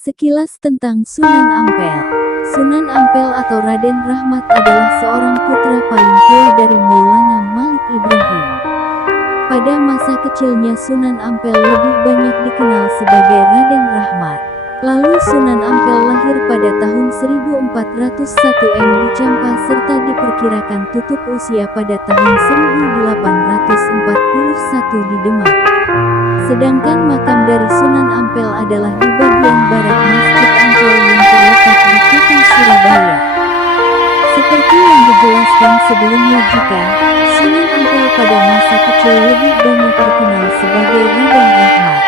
Sekilas tentang Sunan Ampel. Sunan Ampel atau Raden Rahmat adalah seorang putra paling tua dari Maulana Malik Ibrahim. Pada masa kecilnya Sunan Ampel lebih banyak dikenal sebagai Raden Rahmat. Lalu Sunan Ampel lahir pada tahun 1401 di Campa serta diperkirakan tutup usia pada tahun 1841 di Demak. Sedangkan makam dari Sunan Ampel adalah di bagian barat Masjid Ampel yang terletak di Kota Surabaya. Seperti yang dijelaskan sebelumnya, jika Sunan Ampel pada masa kecil lebih banyak dikenal sebagai Raden Rahmat.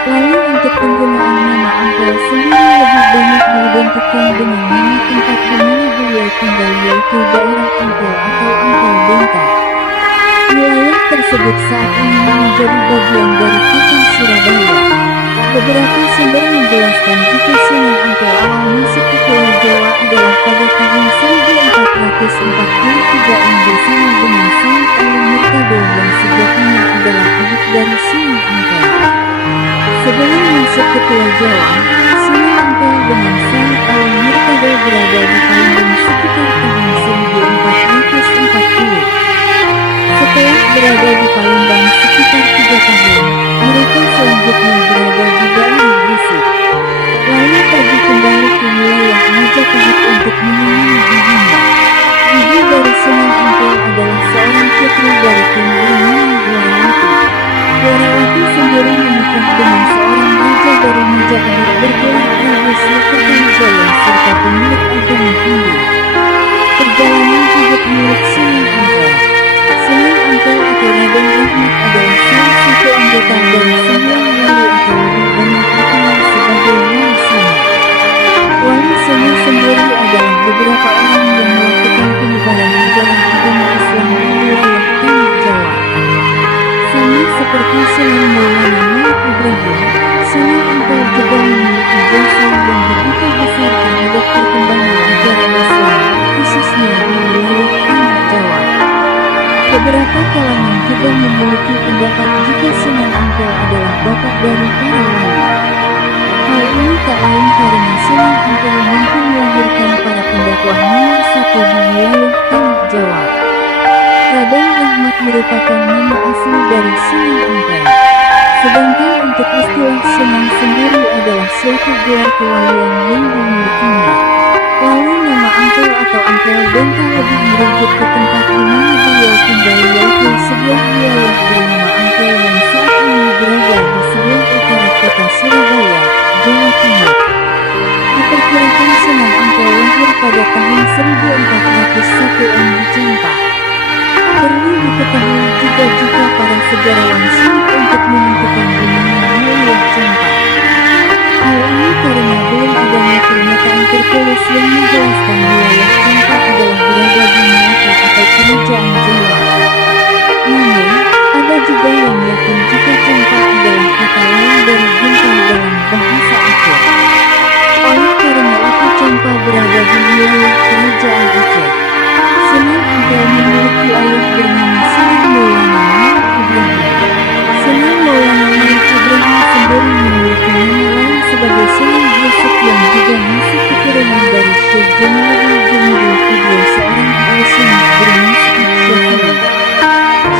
Lalu untuk penggunaan nama Ampel sendiri lebih banyak diidentikan dengan nama tempat di mana beliau tinggal, yaitu daerah Ampel atau Ampel Benta. Wilayah tersebut saat ini menjadi bagian dari Kota Surabaya. Beberapa sumber menjelaskan jika Sunan Ampel awal masuk ke Pulau Jawa adalah pada tahun 1443 bersama dengan Said Ali Murtado yang sejatinya adalah adik dari Sunan Ampel. Sebelum masuk ke Pulau Jawa, Sunan Ampel dengan Said Ali Murtado berada di Palembang sekitar tahun 1440. Setelah berada di Palembang sekitar 3 tahun, mereka selanjutnya berada di daerah Gresik. Lalu pergi kembali ke wilayah Majapahit untuk menemui ibunya. Ibu dari Sunan Ampel adalah seorang putri dari Keturunan Dwarawati. Dwarawati sendiri menikah dengan seorang raja dari Majapahit bergelar Prabu Srikertajaya serta pemilik agama Hindu. Perjalanan hidup milik Sunan Ampel. Sunan Ampel atau Raden Rahmat adalah salah satu anggota dari 9 wali atau lebih banyak dikenal sebagai Wali Songo. Wali Songo sendiri adalah beberapa orang yang melakukan penyebaran ajaran agama Islam di wilayah Tanah Jawa. Sama seperti Sunan Maulana Malik Ibrahim, Sunan Ampel juga memiliki jasa yang begitu besar terhadap perkembangan ajaran Islam, khususnya di wilayah Tanah Jawa. Beberapa kalangan juga memiliki pendapat jika Sunan Ampel adalah bapak dari para wali. Hal ini tak lain karena Sunan Ampel mampu melahirkan para pendakwah nomor 1 di wilayah Tanah Jawa. Raden Rahmat merupakan nama asli dari Sunan Ampel. Sedangkan untuk istilah Sunan sendiri adalah suatu gelar kewalian yang dimilikinya. Lalu nama Ampel atau Ampel Benta lebih merujuk ke tempat di mana beliau tinggal, yaitu sebuah wilayah bernama Ampel yang saat ini berada di sebelah utara Kota Surabaya, Jawa Timur. Diperkirakan Sunan Ampel lahir pada tahun 1401 di Campa. Perlu diketahui juga jika para sejarawan sulit untuk menentukan di mana wilayah Campa. Hal ini karena belum adanya pernyataan tertulis yang menjelaskan wilayah Campa adalah berada di Malaka atau Kerajaan Jawa. Namun, ada juga yang yakin jika Campa adalah kata lain dari Genta dalam bahasa Aceh. Oleh karena itu Campa berada di wilayah Kerajaan Aceh. Sunan Ampel memiliki ayah bernama Sunan Maulana Malik Ibrahim. Sunan Maulana Malik Ibrahim sendiri memiliki nama lain sebagai Sunan Yusuf yang juga masih keturunan dari Syekh Jamaluddin Jamil Kubro, seorang ahli sunnah bermazhab Syafi'i.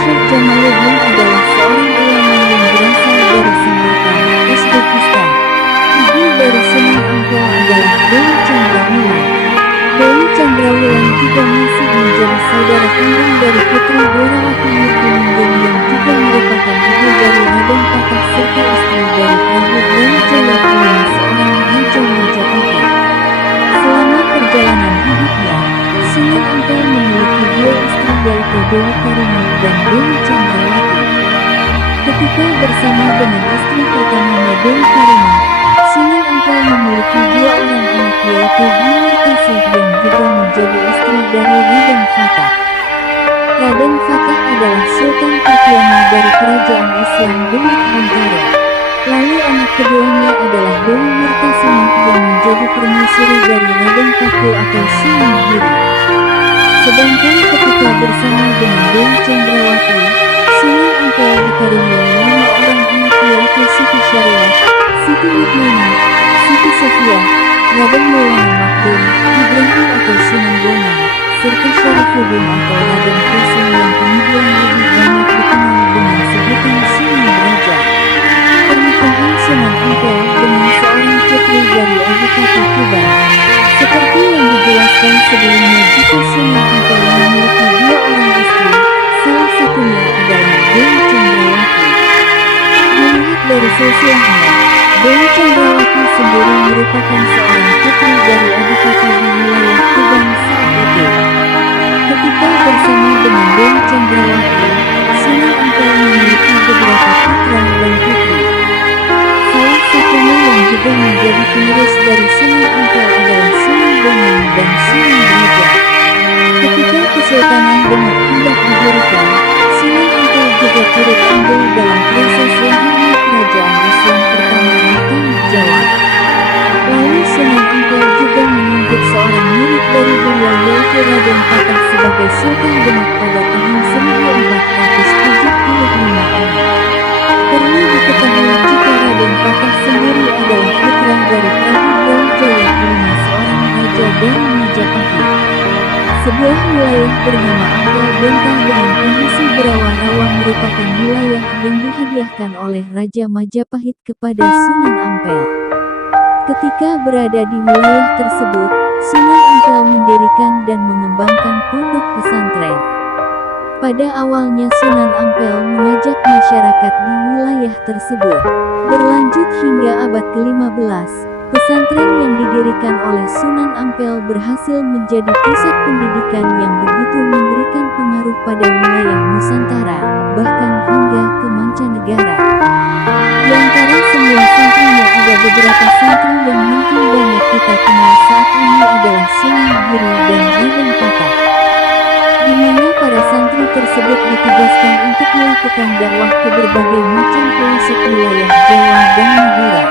Syekh Jamaluddin adalah seorang ulama yang berasal dari Samarkand, Uzbekistan. Ibu dari Sunan Ampel adalah Dewi Chandrawulan. Dewi Chandrawulan juga masih menjadi saudara kandung dari Putri Dwarawati Murtiningrum yang juga merupakan ibu dari Raden Patah serta istri dari Prabu Brawijaya Kuning, seorang raja Majapahit. Selama perjalanan hidupnya, Sunan Ampel memiliki 2 istri, yaitu Dewi Karima dan Dewi Chandrawati. Ketika bersama dengan istri pertamanya Dewi Karima, Sunan Ampel memiliki 2 orang anak, yaitu Binar Kasih yang juga menjadi istri dari Raden Fatah. Raden Fatah adalah Sultan pertama dari Kerajaan Islam Demak Bintaro. Lalu anak keduanya adalah Dewi Murtasimah yang menjadi permaisuri dari Raden Paku atau Sunan Giri. Sedangkan ketika bersama dengan Dewi Chandrawati, Sunan Ampel dikaruniai 5 orang anak, yaitu Siti Syariah, Siti Hikmah, Siti Siak, Raden Maulana Makdum, Ibrahim atau Sunan Bonang, serta Syarifuddin atau Raden Kusim yang kemudian lebih banyak dikenal dengan sebutan Sunan Derajat. Pernikahan Sunan Ampel dengan seorang putri dari Adipati Tuban. Seperti yang dijelaskan sebelumnya, jika Sunan Ampel memiliki 2 orang istri, salah satunya adalah Dewi Cendrawati. Dilihat dari silsilahnya, Dewi Cendrawati sendiri merupakan seorang putri dari Adipati di wilayah Tuban saat itu. Ketika bersama dengan Dewi Cendrawati, Sunan Ampel memiliki beberapa putra dan putri. Salah satunya yang juga menjadi penerus dari Sunan Ampel adalah Sunan Bonang dan Sunan Derajat. Ketika Kesultanan Demak hendak didirikan, Sunan Ampel juga turut andil dalam proses lahirnya kerajaan Islam pertama di Tanah Jawa. Lalu Sunan Ampel juga menunjuk seorang murid dari beliau yaitu Raden Patah sebagai Sultan Demak pada tahun 1475. Perlu diketahui jika Raden Patah sendiri adalah putra dari Prabu Brawijaya kelima, seorang raja dari Majapahit. Sebuah wilayah bernama Ampel Bentang dengan kondisi berawa-rawa merupakan wilayah yang dihadiahkan oleh Raja Majapahit kepada Sunan Ampel. Ketika berada di wilayah tersebut, Sunan Ampel mendirikan dan mengembangkan pondok pesantren. Pada awalnya Sunan Ampel mengajak masyarakat di wilayah tersebut. Berlanjut hingga abad ke-15, pesantren yang didirikan oleh Sunan Ampel berhasil menjadi pusat pendidikan yang begitu memberikan pengaruh pada wilayah Nusantara, bahkan hingga ke mancanegara. Di antara semua santrinya ada beberapa santri yang mungkin banyak kita kenal saat ini adalah Sunan Giri dan Raden Patah, di mana para santri tersebut ditugaskan untuk melakukan dakwah ke berbagai macam pelosok wilayah Jawa dan Madura.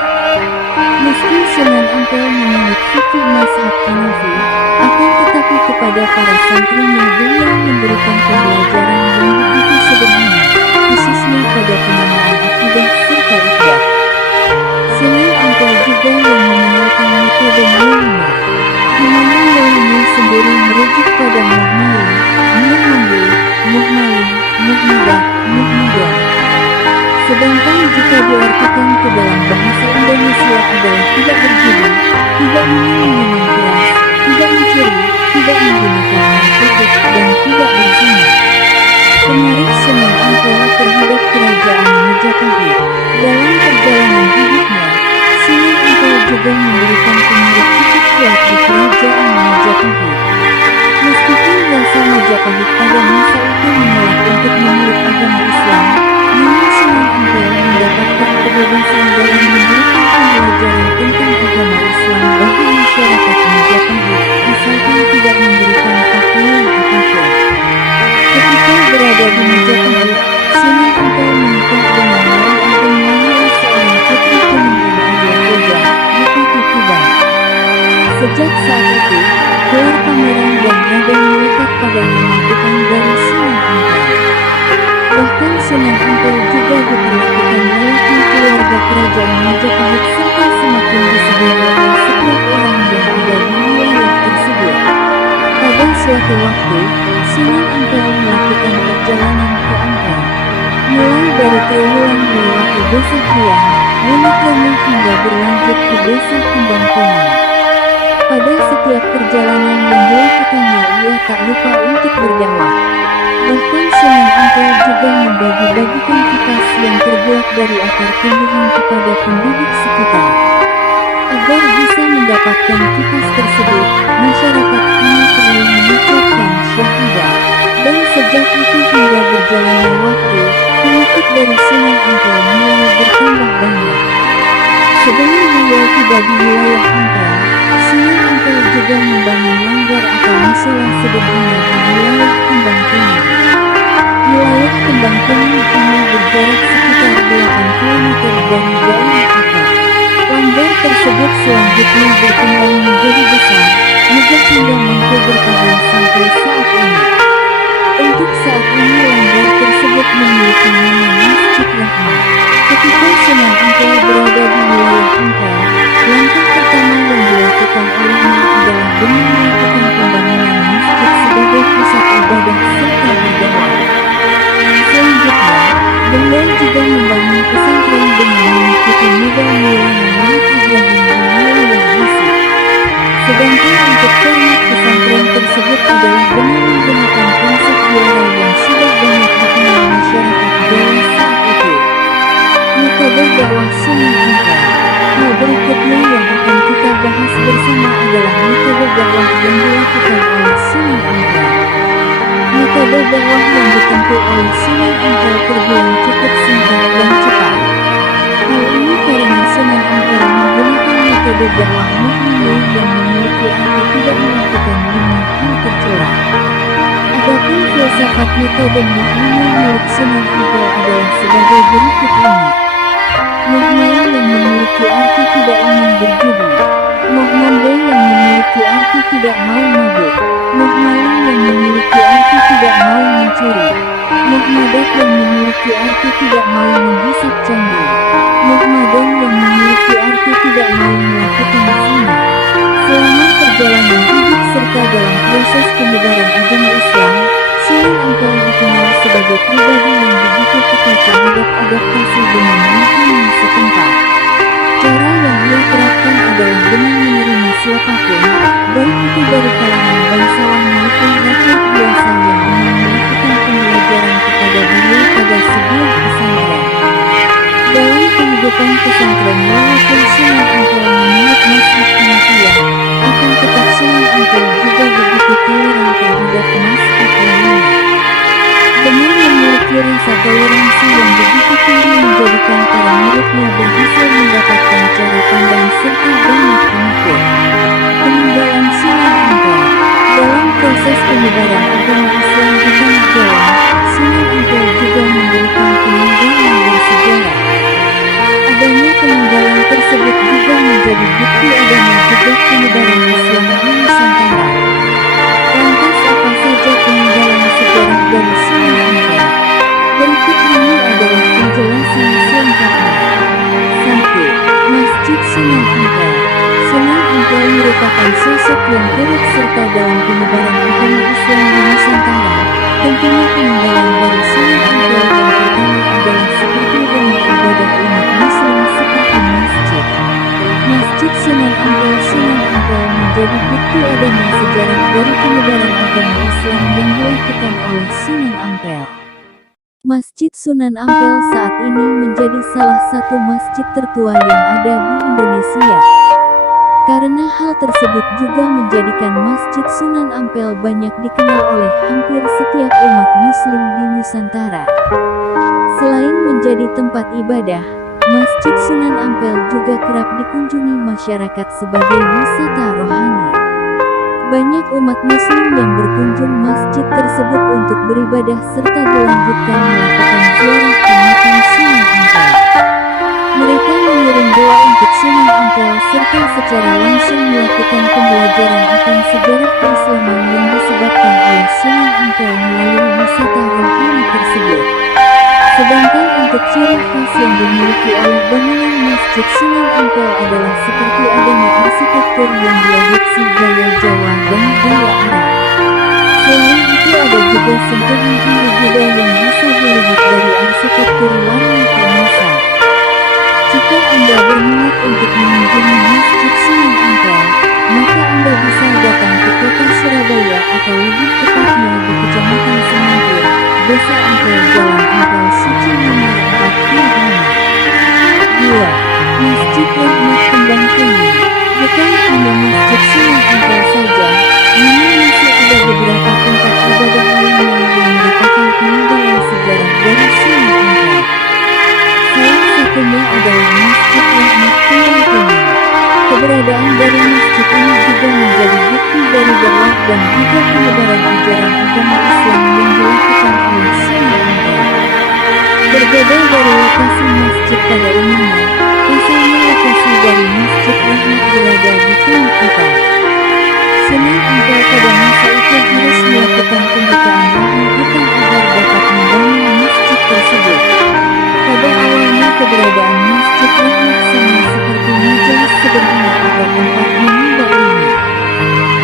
Meski Sunan Ampel menganut fikih mazhab Hanafi, akan tetapi kepada para santrinya beliau memberikan pembelajaran yang begitu sederhana, khususnya pada pengenalan akidah serta ibadah. Sunan Ampel juga yang mengenalkan metode Maulana, di mana Maulana sendiri merujuk pada Muhmalim, Muhmandi, Muhmalim, Muhmadah, Muhmadah. Sedangkan jika diartikan ke dalam bahasa Indonesia adalah tidak berjudi, tidak minum minuman keras, tidak mencuri, tidak menggunakan narkotik, dan tidak berzina. Pengaruh Sunan Ampel terhadap kerajaan Majapahit. Dalam perjalanan hidupnya, Sunan Ampel juga memberikan pengaruh cukup kuat di kerajaan Majapahit. Meskipun bangsa Majapahit pada masa itu menolak untuk memeluk agama Islam, namun Sunan Ampel mendapatkan kebebasan dalam memberikan pembelajaran tentang agama Islam bagi masyarakat Majapahit, asalkan tidak memberikan pakaian apapun. Ketika berada di Majapahit, Sunan Ampel menikah dengan Wali Ageng Manila, seorang putri Pemenang Arya Bupati Tuban. Sejak saat itu, gelar pangeran dan raden melekat pada nama bukan dari Sunan Ampel. Bahkan Sunan Ampel juga diperlakukan layaknya keluarga kerajaan Majapahit serta semakin disegani oleh setiap orang yang ada di wilayah tersebut. Pada suatu waktu, Sunan Ampel melakukan perjalanan ke Ampel. Mulai dari Triwulan melewati desa Krian, Wonokromo hingga berlanjut ke desa Kembang Kuning. Pada setiap perjalanan yang dilakukannya, ia tak lupa untuk berdakwah. Bahkan Sunan Ampel juga membagi-bagikan kipas yang terbuat dari akar tumbuhan kepada penduduk sekitar. Agar bisa mendapatkan kipas tersebut, masyarakat hanya perlu mengucapkan syahadat. Dan sejak itu hingga berjalannya waktu, pengikut dari Sunan Ampel mulai bertambah banyak. Sebelum beliau tiba di wilayah Ampel, Sunan Ampel juga membangun langgar atau musola sederhana di wilayah Kembang Kuning. Wilayah Kembang Kuning ini berjarak sekitar 8 km dari daerah Ampel. Langgar tersebut selanjutnya berkembang menjadi besar, megah hingga mampu bertahan sampai saat ini. Untuk saat ini langgar tersebut memiliki nama Masjid Rahmat. Ketika Sunan Ampel berada di wilayah Ampel, langkah pertama dakwah yang dilakukan oleh Sunan Ampel. Metode dakwah yang ditempuh oleh Sunan Ampel terbilang cukup singkat dan cepat. Hal ini karena Sunan Ampel menggunakan metode dakwah Muhyiddin yang memiliki arti tidak melakukan lima hal tercela. Adapun filsafat metode Muhyiddin milik Sunan Ampel adalah sebagai berikut ini. Muhyiddin yang memiliki arti tidak ingin berjudi. Muhyiddin yang memiliki arti tidak mau mabuk. Muhyiddin yang memiliki arti tidak mau mencuri. Muhyiddin yang memiliki arti tidak mau menghisap candi. Muhyiddin yang memiliki arti tidak mau melakukan zina. Selama perjalanan hidup serta dalam proses penyebaran agama Islam, Sunan Ampel dikenal sebagai pribadi yang begitu ketat terhadap adaptasi dengan lingkungan setempat. Cara yang ia terapkan adalah dengan menerima siapapun, baik itu dari kalangan bangsawan maupun rakyat biasa yang ingin melakukan pembelajaran kepada beliau pada sebuah pesantren. Dalam kehidupan pesantren walaupun Sunan Ampel memeluk mazhab Hanafiyah, akan tetap Sunan Ampel juga begitu toleran terhadap mazhab lainnya. Dengan memiliki rasa toleransi yang begitu tinggi menjadikan para muridnya berhasil mendapatkan cara pandang serta banyak pengikut. Peninggalan Sunan Ampel dalam proses penyebaran agama Islam di tanah Jawa, Sunan Ampel juga memberikan peninggalan bersejarah. Adanya peninggalan tersebut juga menjadi bukti adanya jejak penyebaran Islam di Nusantara. Lantas apa saja peninggalan sejarah dari Sunan Ampel? Berikut ini adalah penjelasan selengkapnya. 1. Masjid Sunan Ampel. Sunan Ampel merupakan sosok yang turut serta dalam penyebaran agama Islam di Nusantara. Tentunya peninggalan dari Sunan Ampel yang pertama adalah seperti rumah ibadah umat Muslim seperti masjid. Masjid Sunan Ampel menjadi bukti adanya sejarah dari penyebaran agama Islam yang dilakukan oleh Sunan Ampel. Masjid Sunan Ampel saat ini menjadi salah satu masjid tertua yang ada di Indonesia. Karena hal tersebut juga menjadikan Masjid Sunan Ampel banyak dikenal oleh hampir setiap umat Muslim di Nusantara. Selain menjadi tempat ibadah, Masjid Sunan Ampel juga kerap dikunjungi masyarakat sebagai wisata rohani. Banyak umat Muslim yang berkunjung masjid tersebut untuk beribadah serta dilanjutkan melakukan ziarah ke makam Sunan Ampel. Mereka mengirim doa untuk Sunan Ampel serta secara langsung melakukan pembelajaran akan sejarah keislaman yang disebabkan oleh Sunan Ampel melalui wisata rohani tersebut. Sedangkan untuk ciri khas yang dimiliki oleh bangunan Masjid Sunan Ampel adalah seperti adanya arsitektur yang diadopsi gaya Jawa dan gaya Arab. Selain itu ada juga sentuhan Hindu-Buddha yang bisa dilihat dari arsitektur warna keemasan. Jika Anda berminat untuk mengunjungi Masjid Sunan Ampel, maka Anda bisa datang ke kota Surabaya atau lebih tepatnya di Kecamatan Semangkir, Desa Ampel, Jalan Ampel Suci nomor 45. 2. Masjid Rahmat Kembang Kuning. Bukan hanya Masjid Sunan Ampel saja, namun masih ada beberapa tempat ibadah lainnya yang merupakan peninggalan sejarah dari Sunan Ampel. Salah satunya adalah Masjid Rahmat Kembang Kuning. Keberadaan dari masjid ini juga menjadi bukti dari dakwah dan juga penyebaran ajaran agama Islam yang dilakukan oleh Sunan Ampel. Berbeda dari lokasi masjid pada umumnya, asalnya lokasi dari Masjid Rahmat berada di tengah kota. Sunan Ampel pada masa itu harus melakukan pembukaan lahan hutan agar dapat membangun masjid tersebut. Pada awalnya keberadaan Masjid Rahmat sama seperti majelis sederhana atau tempat menyembah ilmu.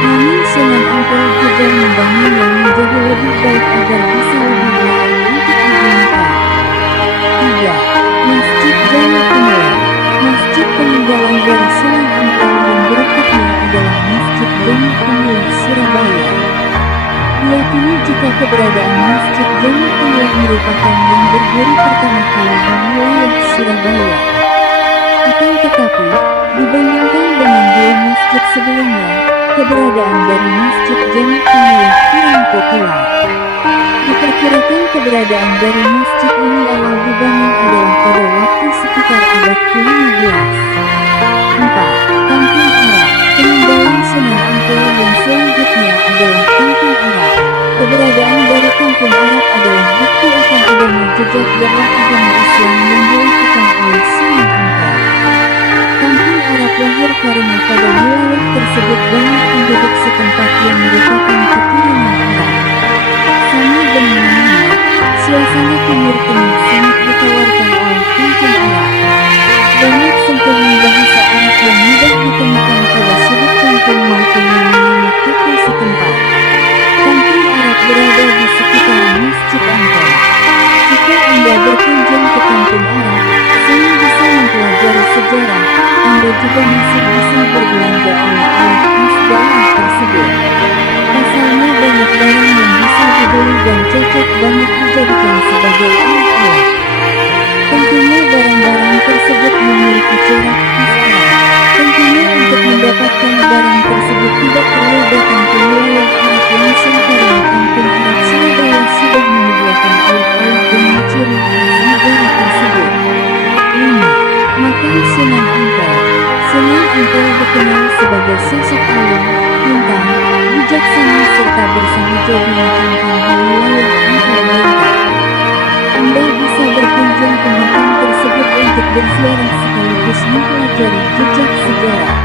Namun Sunan Ampel juga membangun yang menjadi lebih baik agar bisa lebih layak untuk digunakan. 3. Masjid Jami Penyelam. Masjid peninggalan dari Sunan Ampel yang berikutnya adalah Masjid Jami Penyelam Surabaya. Diyakini jika keberadaan Masjid Jami Penyelam merupakan yang berdiri pertama kali di wilayah Surabaya. Akan tetapi, dibandingkan dengan dua masjid sebelumnya, Keberadaan dari Masjid Jami' Tengah kurang populer. Diperkirakan keberadaan dari masjid ini awal dibangun adalah pada waktu sekitar abad ke-15. 4. Kampung Arab. Peninggalan Sunan Ampel yang selanjutnya adalah Kampung Arab. Keberadaan dari Kampung Arab adalah bukti akan adanya jejak dakwah agama Islam yang dilakukan oleh Sunan Ampel. Kampung Arab lahir karena pada wilayah tersebut banyak penduduk setempat yang merupakan keturunan Arab. Sama dengan namanya, suasana Timur Tengah sangat ditawarkan oleh Kampung Arab. Banyak sentuhan bahasa Arab yang mudah ditemukan pada sudut kampung maupun yang nama toko setempat. Kampung Arab berada di sekitar Masjid Ampel. Jika Anda berkunjung ke Kampung Arab, Anda bisa mempelajari sejarah. Anda juga masih bisa berbelanja oleh-oleh khas daerah tersebut. Pasalnya banyak barang yang bisa dibeli dan cocok banget dijadikan sebagai oleh-oleh. Tentunya barang-barang tersebut memiliki corak khas Arab. Tentunya untuk mendapatkan barang tersebut tidak perlu datang ke wilayah Arab langsung karena Kampung Arab Surabaya sudah menyediakan oleh-oleh dengan ciri khas negara tersebut. 5. Makam Sunan Ampel. Sunan Ampel dikenal sebagai sosok alim, pintar, bijaksana serta bersahaja dimakamkan di wilayah Ampel Banten. Anda bisa berkunjung ke makam tersebut untuk berziarah sekaligus mempelajari jejak sejarah.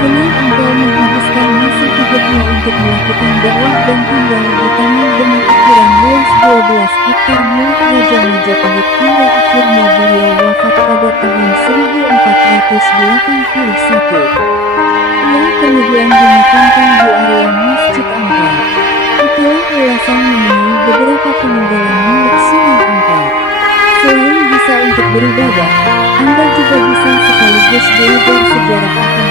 Sunan Ampel menghabiskan masa hidupnya untuk melakukan dakwah dan tinggal di tanah dengan ukuran luas 12 hektar milik Raja Majapahit hingga akhirnya beliau wafat pada tahun 1481. Ia kemudian dimakamkan di area Masjid Ampel. Itulah ulasan mengenai beberapa peninggalan milik Sunan Ampel. Selain bisa untuk beribadah, Anda juga bisa sekaligus belajar sejarah akan